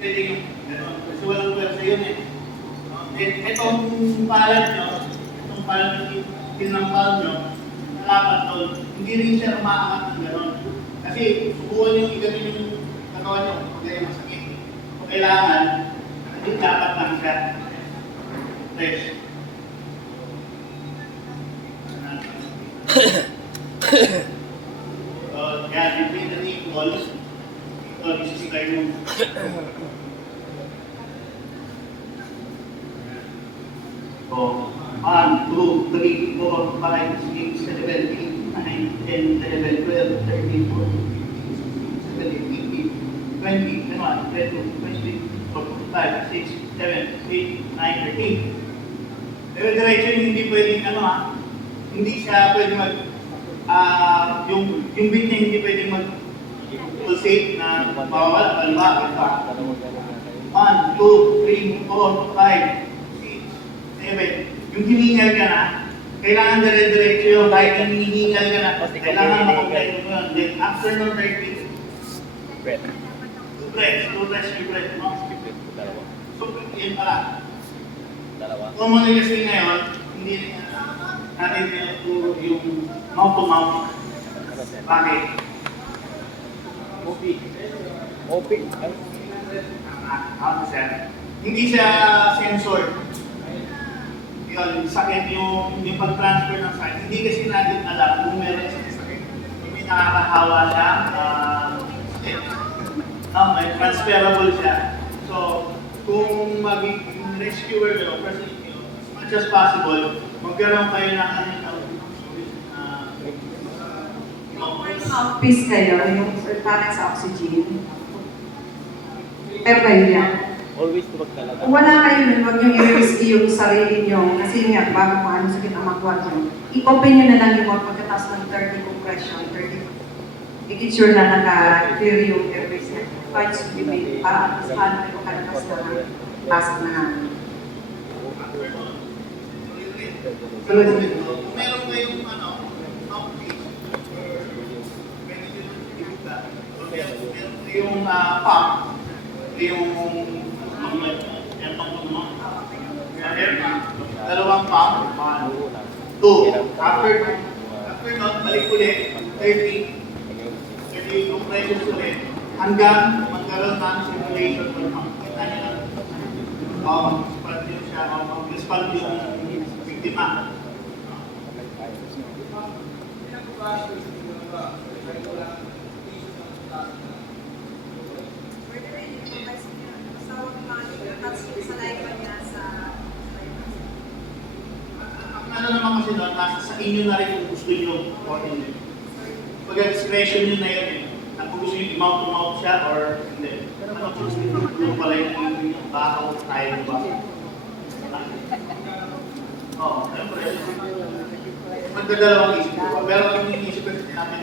Pwede yung gano'n. Kasi walang pwersa yun eh. Itong palad nyo, itong palad nyo, pinampal nyo, nalapat doon, hindi rin siya umaangat ng gano'n. Kasi subukan nyo i-gano'n yung katawan nyo, pag kayo masakit. Kung kailangan, hindi dapat lang siya. Fresh. Kaya, between the knee balls, ito, isisipay mo. 1, 2, 3, 4, 5, 6, 7, 8, 9, 10, 11, 12, 13, 14, 15, 16, 17, 18, 20, 21, 22, 23, 24, 25, 6, 7, 8, 9, 13. Dire-diretso yung hindi pwedeng hindi siya pwedeng yung beat niya hindi pwedeng pulsate na mawawala, halimbawa, 1, 2, 3, 4, 5, 7. Yung hiningal ka na, kailangan dire-diretso yun. Kahit yung hiningal ka na, kailangan makompleto mo yun. Then after nun, repeat. Breath. 2 breaths, you breath, no? So, yun pala. Kung mga kasi ngayon, hindi natin tinuturo yung mouth-to-mouth. Bakit? Opi. Hindi siya sensor. Yun, sakit yung pag-transfer ng sakit. Hindi kasi natin alam kung meron siyang sakit. May nakakahawa siya, may transferable siya. So, kung maging rescuer kayo, as much as possible, magkaroon kayo ng mouthpiece kayo, yung parang sa oxygen. Pero kayo yan. Always tubag talaga. Kung wala kayo nun, huwag nyo i-risk yung sarili nyo. Kasi nga, bago kung ano sakit ang magwa nyo, i-open nyo na lang yung mouth pagkatapos ng 30 compression, 30. Make sure na naka-clear yung airways niya. Kahit sublimate, para at least paano kayo makalabas na pasok na hangin. Kung meron kayong mouthpiece, yung pump, yung air pump, dalawang pump, 2. After nun, balik ulit, 30 compressions ulit, hanggang magkaroon ng simulation ng pump. Kita nyo lang, mag-respond yun siya, mag-respond yung biktima. Ano naman kasi doon, nasa sa inyo na rin kung gusto nyo or hindi. Pag-discretion nyo na yun eh. Kung gusto nyo i-mouth-to-mouth siya or hindi. Ano kung gusto nyo pala yung bahaw tayo ba? Oo, siyempre. Magdadalawang isip ko. Pero ang iniisip ko natin